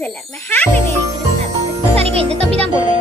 Friends எல்லாருமே happy merry Christmas. Christmas அன்னைக்கு இந்த தொப்பி தான் போடுவேன்.